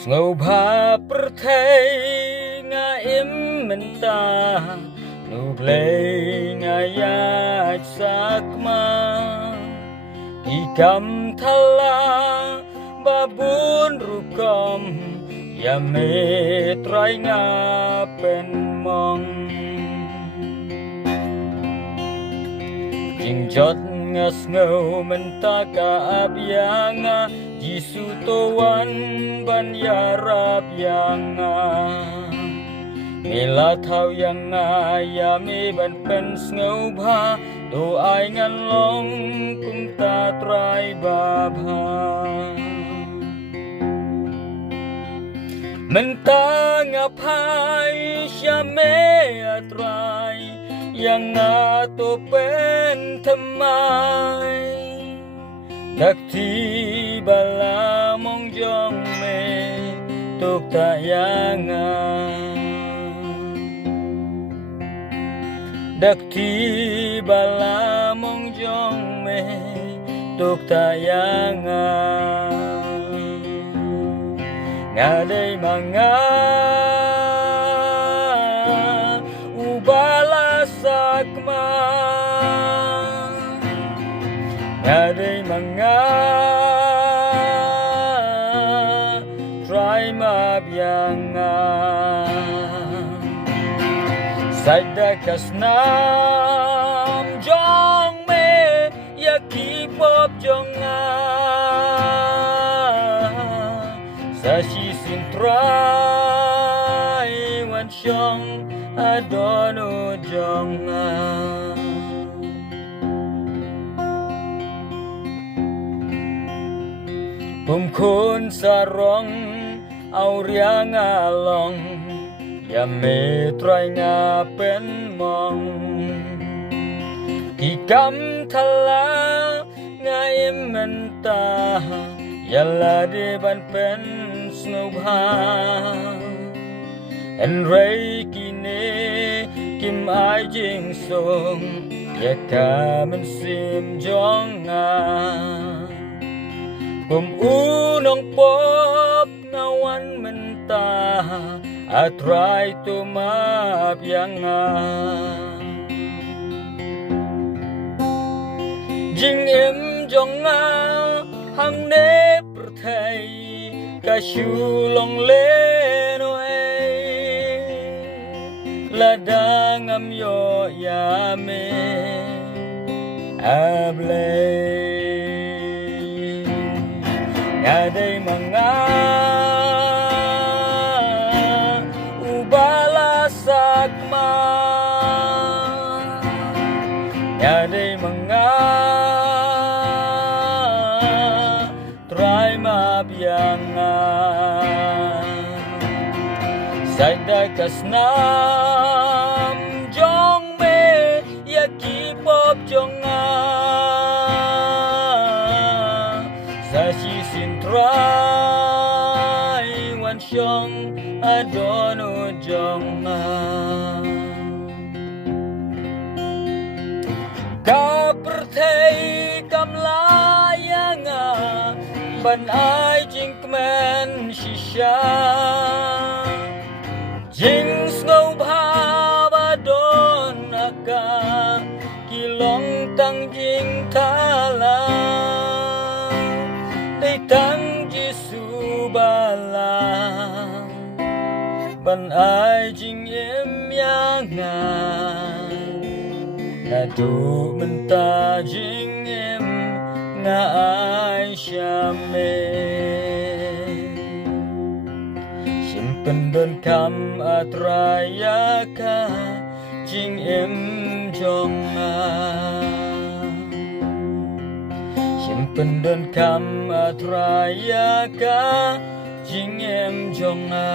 Ngầu ba perthai nga im mentah nu play nga ya sakma ikam thala babun rukom ya metrai nga penmong jingjot nga ngầu mentaka abyanga Jisu towan ban yarap yang mila thau yang ya me ban pen ngau bha to ai ngan long kum ta trai ba bha mentang apai ya me atrai yang to pen temai Dakti bala mong jong me tuk tayanga Dakti bala mong jong me tuk tayanga Ngaday mga ubala sakma Ngaday mga try mabyanga Sadakas nam jong me yakipop jonga Sashi sin try wan syong adono jonga Pumkun sarong au riang along ya metrai nga pen mong ikam thala nga imenta ya la de ban pen snubha en rei kine kim ai jing song ya kamen sim jonga unong pop ngawan mentah atrai tu mabyanga jing im jonga hang ne perthai kasyulong leno ladang am yo yame ablay Ngaday mga ubala sakma Ngaday mga try mabyanga Sadakas nam jong me yakipop jonga Sashi sin try wan syong adono jonga Kaperthai kamlayanga ban ai jing kmen shisha jing ngau bha don aka kilong tang jing thala Tang Jisu bala ban ai jing em yanga na tu menta jing em nga ai shame simpen don kam atraya ka jing em jonga Pendon kam atraya ka jing em jonga